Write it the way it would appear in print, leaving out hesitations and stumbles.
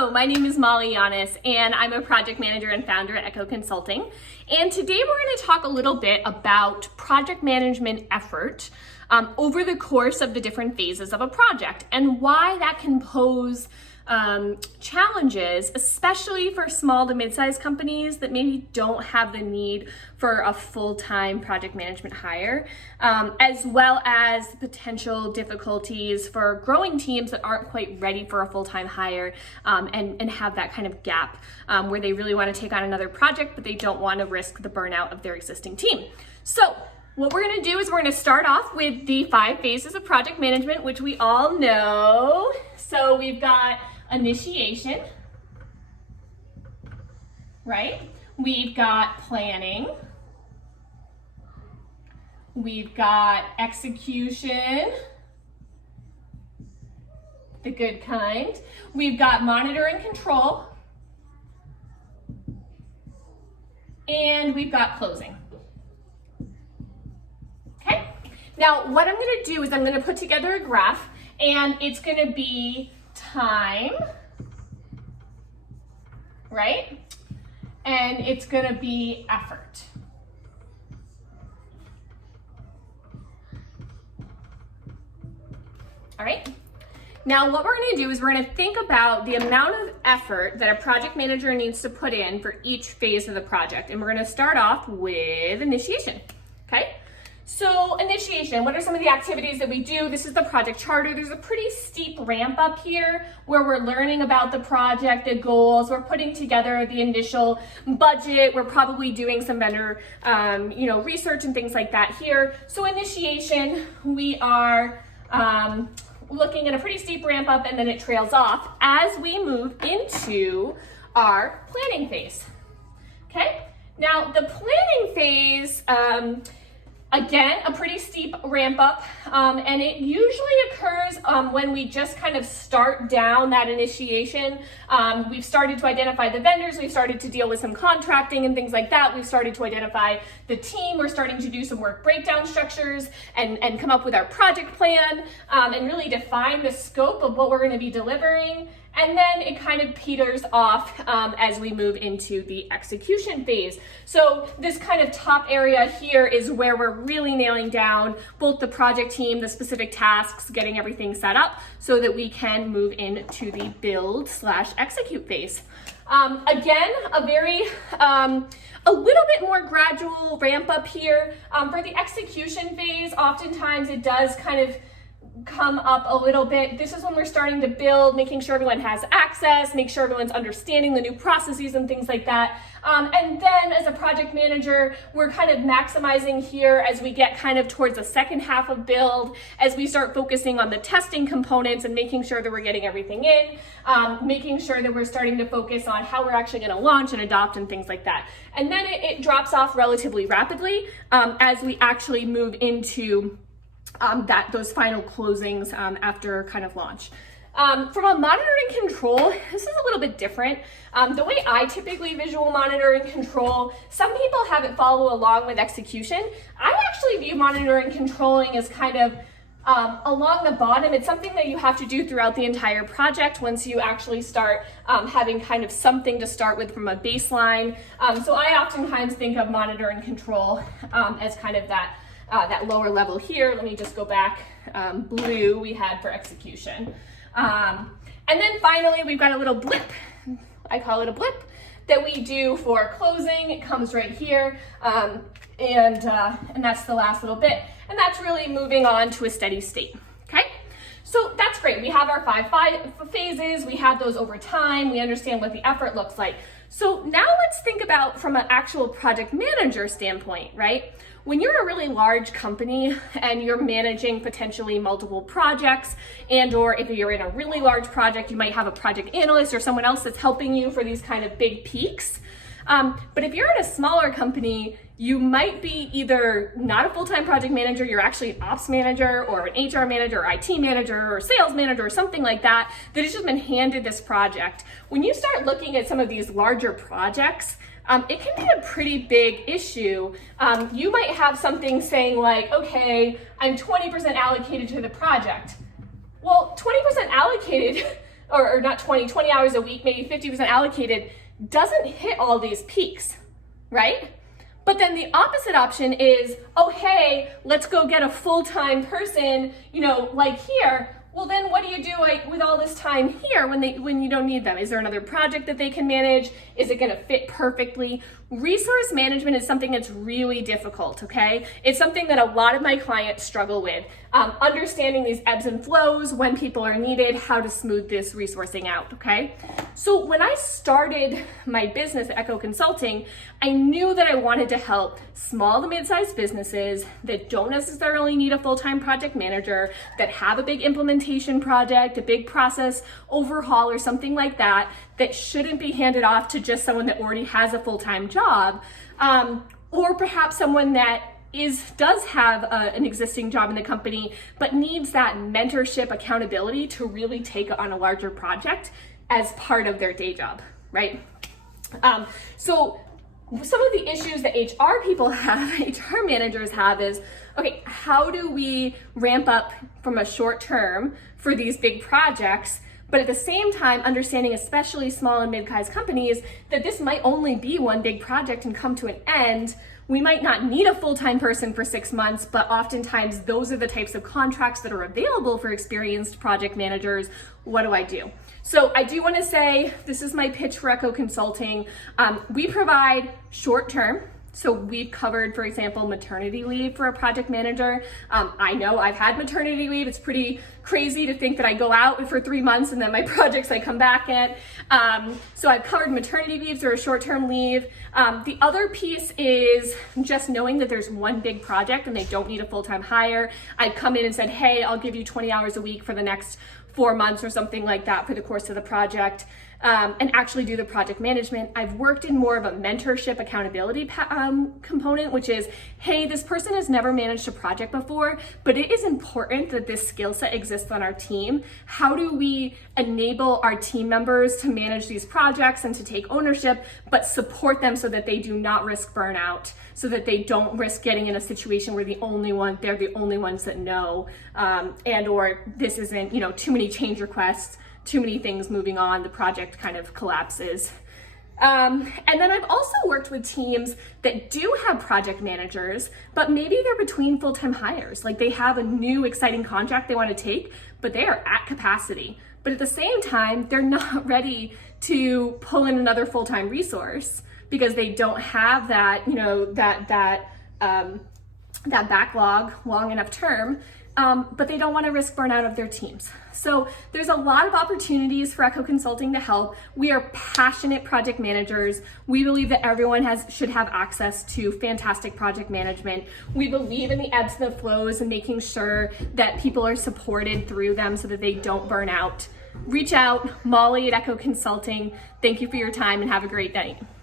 Hello, my name is Molly Yanis, and I'm a project manager and founder at Echo Consulting. And today we're going to talk a little bit about project management effort over the course of the different phases of a project and why that can pose challenges, especially for small to mid-sized companies that maybe don't have the need for a full-time project management hire, as well as potential difficulties for growing teams that aren't quite ready for a full-time hire and have that kind of gap where they really want to take on another project, but they don't want to risk the burnout of their existing team. So what we're going to do is we're going to start off with the 5 phases of project management, which we all know. So we've got initiation, right? We've got planning. We've got execution, the good kind. We've got monitor and control. And we've got closing. Okay? Now, what I'm going to do is I'm going to put together a graph, and it's going to be time, right? And it's going to be effort. All right? Now, what we're going to do is we're going to think about the amount of effort that a project manager needs to put in for each phase of the project. And we're going to start off with initiation, okay? So initiation, what are some of the activities that we do? This is the project charter. There's a pretty steep ramp up here where we're learning about the project, the goals. We're putting together the initial budget. We're probably doing some vendor, research and things like that here. So initiation, we are looking at a pretty steep ramp up, and then it trails off as we move into our planning phase. Okay? Now the planning phase, again, a pretty steep ramp up, and it usually occurs when we just kind of start down that initiation. We've started to identify the vendors, we've started to deal with some contracting and things like that. We've started to identify the team, we're starting to do some work breakdown structures and come up with our project plan and really define the scope of what we're going to be delivering. And then it kind of peters off as we move into the execution phase. So this kind of top area here is where we're really nailing down both the project team, the specific tasks, getting everything set up so that we can move into the build/execute phase. Again, a little bit more gradual ramp up here. For the execution phase, oftentimes it does kind of come up a little bit. This is when we're starting to build, making sure everyone has access, make sure everyone's understanding the new processes and things like that. And then as a project manager, we're kind of maximizing here as we get kind of towards the second half of build, as we start focusing on the testing components and making sure that we're getting everything in, making sure that we're starting to focus on how we're actually going to launch and adopt and things like that. And then it drops off relatively rapidly as we actually move into those final closings after kind of launch. From a monitoring control, this is a little bit different. The way I typically visual monitor and control, some people have it follow along with execution. I actually view monitoring and controlling as kind of along the bottom. It's something that you have to do throughout the entire project once you actually start having kind of something to start with from a baseline. So I oftentimes think of monitor and control as kind of that lower level here. Let me just go back. Blue we had for execution. And then finally, we've got a little blip. I call it a blip that we do for closing. It comes right here. And that's the last little bit. And that's really moving on to a steady state. Okay? So that's great. We have our five phases. We have those over time. We understand what the effort looks like. So now let's think about from an actual project manager standpoint, right? When you're a really large company and you're managing potentially multiple projects, and or if you're in a really large project, you might have a project analyst or someone else that's helping you for these kind of big peaks. But if you're at a smaller company, you might be either not a full-time project manager, you're actually an ops manager or an HR manager or IT manager or sales manager or something like that has just been handed this project. When you start looking at some of these larger projects, it can be a pretty big issue. You might have something saying like, okay, I'm 20% allocated to the project. Well, 20% allocated or not 20 hours a week, maybe 50% allocated, doesn't hit all these peaks, right? But then the opposite option is, oh, hey, let's go get a full-time person, like here. Well, then what do you do with all this time here when you don't need them? Is there another project that they can manage? Is it going to fit perfectly? Resource management is something that's really difficult, okay? It's something that a lot of my clients struggle with. Understanding these ebbs and flows, when people are needed, how to smooth this resourcing out, okay? So when I started my business, Echo Consulting, I knew that I wanted to help small to mid-sized businesses that don't necessarily need a full-time project manager, that have a big implementation project, a big process overhaul or something like that, that shouldn't be handed off to just someone that already has a full-time job, or perhaps someone that does have an existing job in the company, but needs that mentorship accountability to really take on a larger project as part of their day job, right? So some of the issues that HR people have, HR managers have is, okay, how do we ramp up from a short term for these big projects, but at the same time understanding, especially small and mid-sized companies, that this might only be one big project and come to an end. We might not need a full-time person for 6 months, but oftentimes those are the types of contracts that are available for experienced project managers. What do I do? So I do want to say, this is my pitch for Echo Consulting. We provide short-term. So we've covered, for example, maternity leave for a project manager. I know I've had maternity leave. It's pretty crazy to think that I go out for 3 months and then my projects I come back at. So I've covered maternity leaves or a short-term leave. The other piece is just knowing that there's one big project and they don't need a full-time hire. I've come in and said, hey, I'll give you 20 hours a week for the next 4 months or something like that for the course of the project. And actually do the project management. I've worked in more of a mentorship accountability component, which is, hey, this person has never managed a project before, but it is important that this skill set exists on our team. How do we enable our team members to manage these projects and to take ownership, but support them so that they do not risk burnout, so that they don't risk getting in a situation where they're the only ones that know, and or this isn't, too many change requests, too many things moving on, the project kind of collapses. And then I've also worked with teams that do have project managers, but maybe they're between full-time hires. Like they have a new exciting contract they want to take, but they are at capacity. But at the same time, they're not ready to pull in another full-time resource because they don't have that, that backlog long enough term. But they don't want to risk burnout of their teams. So there's a lot of opportunities for Echo Consulting to help. We are passionate project managers. We believe that everyone should have access to fantastic project management. We believe in the ebbs and the flows and making sure that people are supported through them so that they don't burn out. Reach out, Molly at Echo Consulting. Thank you for your time and have a great night.